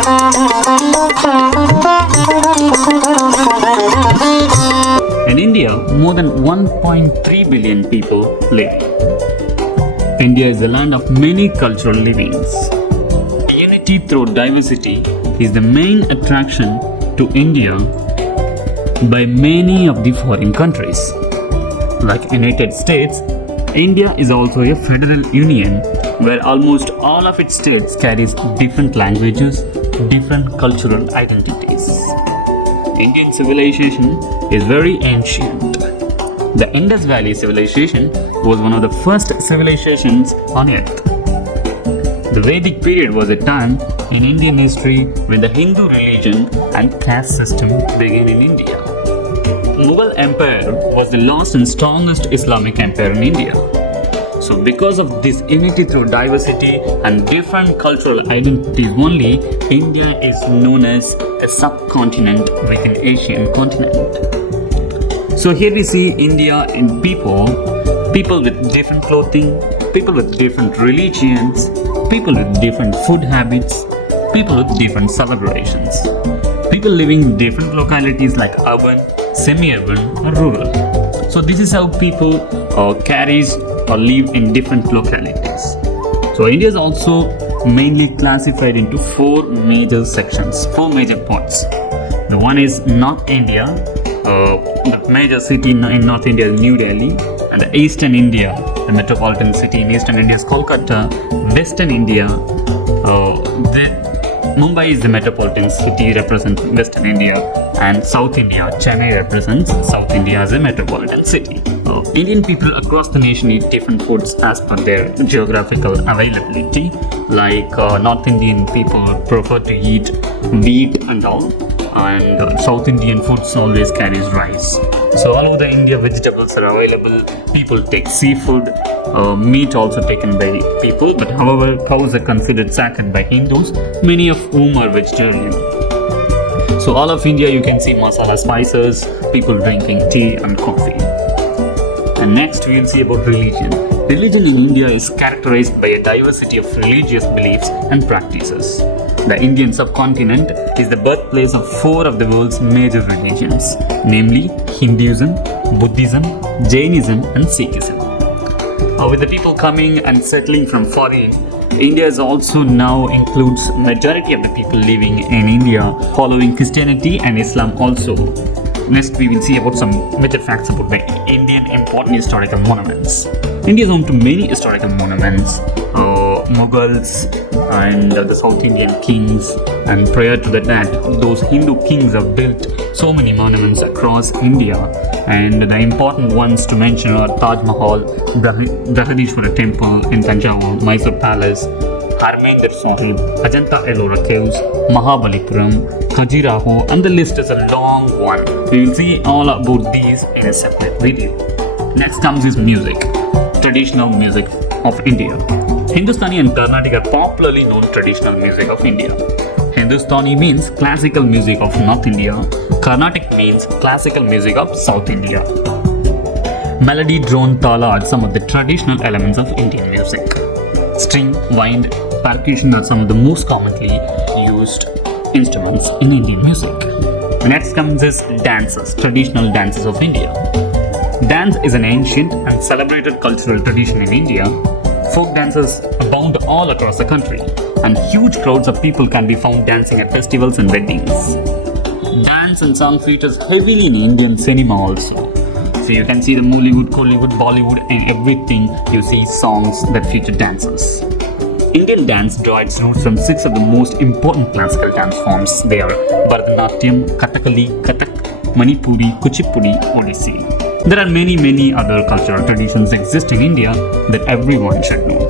In India, more than 1.3 billion people live. India is the land of many cultural livings. Unity through diversity is the main attraction to India by many of the foreign countries. Like United States, India is also a federal union where almost all of its states carries different languages, different cultural identities. Indian civilization is very ancient. The Indus Valley civilization was one of the first civilizations on earth. The Vedic period was a time in Indian history when the Hindu religion and caste system began in India. Mughal Empire was the last and strongest Islamic empire in India. So because of this unity through diversity and different cultural identities only, India is known as a subcontinent within Asian continent. So here we see India in people with different clothing, people with different religions, people with different food habits, people with different celebrations, people living in different localities like urban, semi-urban or rural. So this is how people carries or live in different localities. So India is also mainly classified into four major sections, four major parts. The one is North India. The major city in North India is New Delhi, and the Eastern India, the metropolitan city in Eastern India is Kolkata. Western India, Mumbai is the metropolitan city representing Western India, and South India, Chennai represents South India as a metropolitan city. Indian people across the nation eat different foods as per their geographical availability. Like North Indian people prefer to eat wheat and all, and South Indian foods always carries rice. So all over the India, vegetables are available. People take seafood, meat also taken by people, but however, cows are considered sacred by Hindus, many of whom are vegetarian. So all of India, you can see masala spices, people drinking tea and coffee. And next we will see about religion. Religion in India is characterized by a diversity of religious beliefs and practices. The Indian subcontinent is the birthplace of four of the world's major religions, namely Hinduism, Buddhism, Jainism and Sikhism. With the people coming and settling from foreign, India is also now includes majority of the people living in India following Christianity and Islam also. Next we will see about some major facts about the Indian important historical monuments. India is home to many historical monuments, Mughals and the South Indian kings, and prior to that those Hindu kings have built so many monuments across India, and the important ones to mention are Taj Mahal, Brihadishwara Temple in Tanjavur, Mysore Palace, Harmandir Sahib, Ajanta Ellora Caves, Mahabalipuram, Khajuraho, and the list is a long one. We will see all about these in a separate video. Next comes is music, traditional music of India. Hindustani and Carnatic are popularly known traditional music of India. Hindustani means classical music of North India. Carnatic means classical music of South India. Melody, drone, tala are some of the traditional elements of Indian music. String, wind, percussion are some of the most commonly used instruments in Indian music. Next comes is dances, traditional dances of India. Dance is an ancient and celebrated cultural tradition in India. Folk dances abound all across the country, and huge crowds of people can be found dancing at festivals and weddings. Dance and song features heavily in Indian cinema also. So you can see the Mollywood, Kollywood, Bollywood and everything, you see songs that feature dances. Indian dance draws its roots from six of the most important classical dance forms. They are Bharatanatyam, Kathakali, Kathak, Manipuri, Kuchipudi, Odissi. There are many other cultural traditions exist in India that everyone should know.